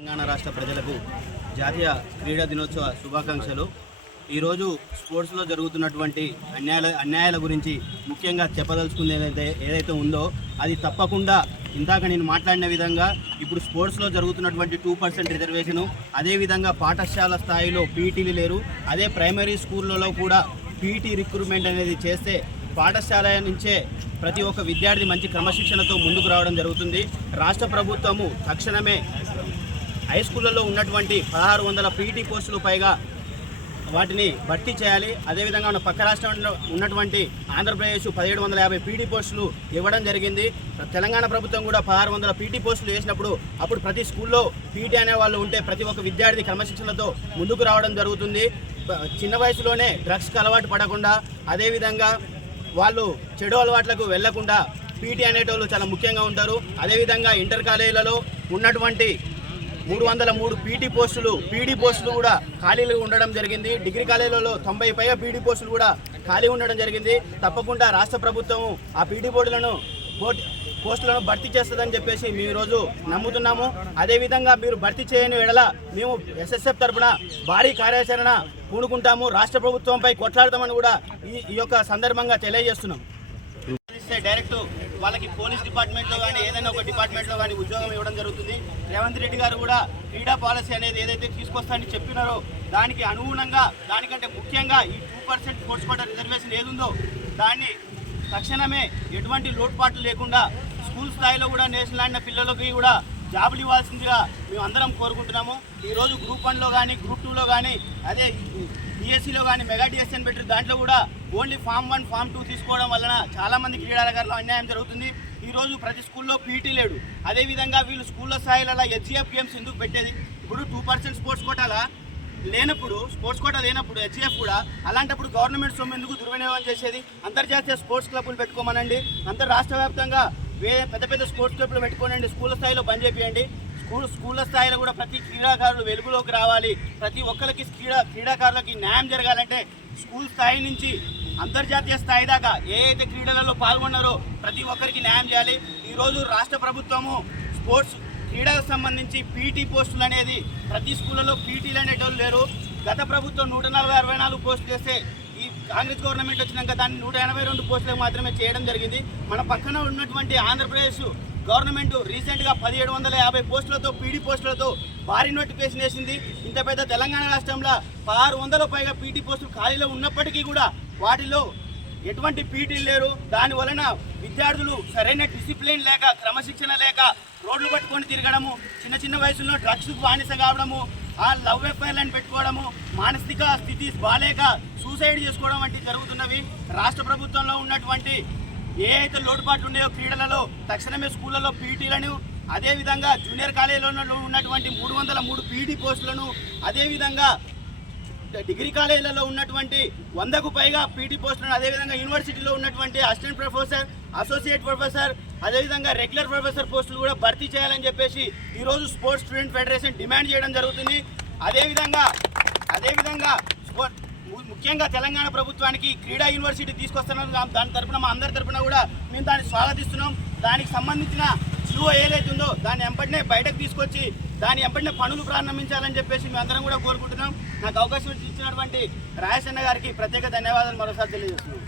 తెలంగాణ రాష్ట్ర ప్రజలకు జాతీయ క్రీడా దినోత్సవ శుభాకాంక్షలు. ఈరోజు స్పోర్ట్స్లో జరుగుతున్నటువంటి అన్యాయాల గురించి ముఖ్యంగా చెప్పదలుచుకునేది ఏదైతే ఉందో అది తప్పకుండా ఇందాక నేను మాట్లాడిన విధంగా ఇప్పుడు స్పోర్ట్స్లో జరుగుతున్నటువంటి 2% రిజర్వేషను, అదేవిధంగా పాఠశాల స్థాయిలో పీటీలు లేరు, అదే ప్రైమరీ స్కూళ్ళలో కూడా పీటీ రిక్రూట్మెంట్ అనేది చేస్తే పాఠశాల నుంచే ప్రతి ఒక్క విద్యార్థి మంచి క్రమశిక్షణతో ముందుకు రావడం జరుగుతుంది. రాష్ట్ర ప్రభుత్వము తక్షణమే హై స్కూళ్ళలో ఉన్నటువంటి 1600 పీటీ పోస్టులు పైగా వాటిని భర్తీ చేయాలి. అదేవిధంగా మన పక్క రాష్ట్రంలో ఉన్నటువంటి ఆంధ్రప్రదేశ్ 1750 పీటీ పోస్టులు ఇవ్వడం జరిగింది. తెలంగాణ ప్రభుత్వం కూడా 1600 పీటీ పోస్టులు వేసినప్పుడు అప్పుడు ప్రతి స్కూల్లో పీటీ అనే వాళ్ళు ఉంటే ప్రతి ఒక్క విద్యార్థి క్రమశిక్షణతో ముందుకు రావడం జరుగుతుంది. చిన్న వయసులోనే డ్రగ్స్కి అలవాటు పడకుండా, అదేవిధంగా వాళ్ళు చెడు అలవాట్లకు వెళ్లకుండా పీటీ అనేటోళ్ళు చాలా ముఖ్యంగా ఉంటారు. అదేవిధంగా ఇంటర్ కాలేజీలలో ఉన్నటువంటి 303 పీటీ పోస్టులు కూడా ఖాళీలు ఉండడం జరిగింది. డిగ్రీ కాలేజీలలో 90 పైగా పీటీ పోస్టులు కూడా ఖాళీ ఉండడం జరిగింది. తప్పకుండా రాష్ట్ర ప్రభుత్వం ఆ పీటీ పోస్టులను భర్తీ చేస్తుందని చెప్పేసి మేము ఈరోజు నమ్ముతున్నాము. అదేవిధంగా మీరు భర్తీ చేయని ఎడల మేము ఎస్ఎస్ఎఫ్ తరఫున భారీ కార్యాచరణ పూనుకుంటాము, రాష్ట్ర ప్రభుత్వంపై కొట్లాడతామని కూడా ఈ యొక్క సందర్భంగా తెలియజేస్తున్నాం. డైరెక్ట్ వాళ్ళకి పోలీస్ డిపార్ట్మెంట్లో కానీ ఏదైనా ఒక డిపార్ట్మెంట్లో కానీ ఉద్యోగం ఇవ్వడం జరుగుతుంది. రేవంత్ రెడ్డి గారు కూడా క్రీడా పాలసీ అనేది ఏదైతే తీసుకొస్తానని చెప్పినారో దానికి అనుగుణంగా, దానికంటే ముఖ్యంగా ఈ 2% స్పోర్ట్స్ కోటా రిజర్వేషన్ ఏదుందో దాన్ని తక్షణమే ఎటువంటి లోటుపాట్లు లేకుండా స్కూల్ స్థాయిలో కూడా నేషనల్ ఆడిన పిల్లలకి కూడా జాబులు ఇవ్వాల్సిందిగా మేము అందరం కోరుకుంటున్నాము. ఈరోజు గ్రూప్ 1లో కానీ గ్రూప్ 2లో కానీ అదే డిఎస్సిలో కానీ మెగా డిఎస్సి అని పెట్టి దాంట్లో కూడా ఓన్లీ ఫామ్ 1 ఫామ్ 2 తీసుకోవడం వలన చాలామంది క్రీడాకారులు అన్యాయం జరుగుతుంది. ఈరోజు ప్రతి స్కూల్లో పీటీ లేడు. అదేవిధంగా వీళ్ళు స్కూళ్ళ స్థాయిలో హెచ్జిఎఫ్ గేమ్స్ ఎందుకు పెట్టేది? ఇప్పుడు 2% స్పోర్ట్స్ కోటా లేనప్పుడు హెచ్జిఎఫ్ కూడా అలాంటప్పుడు గవర్నమెంట్ సొమ్ము ఎందుకు దుర్వినియోగం చేసేది? అంతర్జాతీయ స్పోర్ట్స్ క్లబ్లు పెట్టుకోమనండి, రాష్ట్ర వ్యాప్తంగా పెద్ద స్పోర్ట్స్ క్లబ్లు పెట్టుకోనండి, స్కూళ్ళ స్థాయిలో బంద్ చేయండి. స్కూళ్ళ స్థాయిలో కూడా ప్రతి క్రీడాకారులు వెలుగులోకి రావాలి. ప్రతి ఒక్కరికి క్రీడాకారులకి న్యాయం జరగాలంటే స్కూల్ స్థాయి నుంచి అంతర్జాతీయ స్థాయి దాకా ఏ అయితే క్రీడలలో పాల్గొన్నారో ప్రతి ఒక్కరికి న్యాయం చేయాలి. ఈరోజు రాష్ట్ర ప్రభుత్వము స్పోర్ట్స్ క్రీడలకు సంబంధించి పీటీ పోస్టులు అనేది ప్రతి స్కూళ్ళలో పీటీలు అనేటోళ్ళు లేరు. గత ప్రభుత్వం 164 పోస్టులు చేస్తే ఈ కాంగ్రెస్ గవర్నమెంట్ వచ్చినాక దాన్ని 182 పోస్టులకు మాత్రమే చేయడం జరిగింది. మన పక్కన ఉన్నటువంటి ఆంధ్రప్రదేశ్ గవర్నమెంట్ రీసెంట్గా 1750 పోస్టులతో పీడీ పోస్టులతో భారీ నోటిఫికేషన్ వేసింది. ఇంత పెద్ద తెలంగాణ రాష్ట్రంలో 1600 పైగా పీటీ పోస్టులు ఖాళీలో ఉన్నప్పటికీ కూడా వాటిలో ఎటువంటి పీటీలు లేరు. దాని వలన విద్యార్థులు సరైన డిసిప్లిన్ లేక, క్రమశిక్షణ లేక రోడ్లు పట్టుకొని తిరగడము, చిన్న వయసులో డ్రగ్స్కు బానిస కావడము, ఆ లవ్ అఫైర్లను పెట్టుకోవడము, మానసిక స్థితి బాలేక సూసైడ్ చేసుకోవడం వంటివి జరుగుతున్నవి. రాష్ట్ర ప్రభుత్వంలో ఉన్నటువంటి ఏ అయితే లోటుపాట్లు ఉన్నాయో క్రీడలలో తక్షణమే స్కూళ్ళలో పీటీలను, అదేవిధంగా జూనియర్ కాలేజీలలో ఉన్నటువంటి 303 పీటీ పోస్టులను, అదేవిధంగా డిగ్రీ కాలేజీలలో ఉన్నటువంటి 100కు పైగా పీటీ పోస్టులను, అదేవిధంగా యూనివర్సిటీలో ఉన్నటువంటి అసిస్టెంట్ ప్రొఫెసర్, అసోసియేట్ ప్రొఫెసర్, అదేవిధంగా రెగ్యులర్ ప్రొఫెసర్ పోస్టులు కూడా భర్తీ చేయాలని చెప్పేసి ఈరోజు స్పోర్ట్స్ స్టూడెంట్ ఫెడరేషన్ డిమాండ్ చేయడం జరుగుతుంది. అదేవిధంగా ముఖ్యంగా తెలంగాణ ప్రభుత్వానికి క్రీడా యూనివర్సిటీ తీసుకొస్తున్నారు. దాని తరఫున మా అందరి తరఫున కూడా మేము దాన్ని స్వాగతిస్తున్నాం. దానికి సంబంధించిన జీవో ఏదైతే ఉందో దాన్ని వెంటనే బయటకు తీసుకొచ్చి దాని వెంటనే పనులు ప్రారంభించాలని చెప్పేసి మేము అందరం కూడా కోరుకుంటున్నాం. నాకు అవకాశం ఇచ్చినటువంటి రాజేష్ అన్న గారికి ప్రత్యేక ధన్యవాదాలు మరోసారి తెలియజేస్తున్నాం.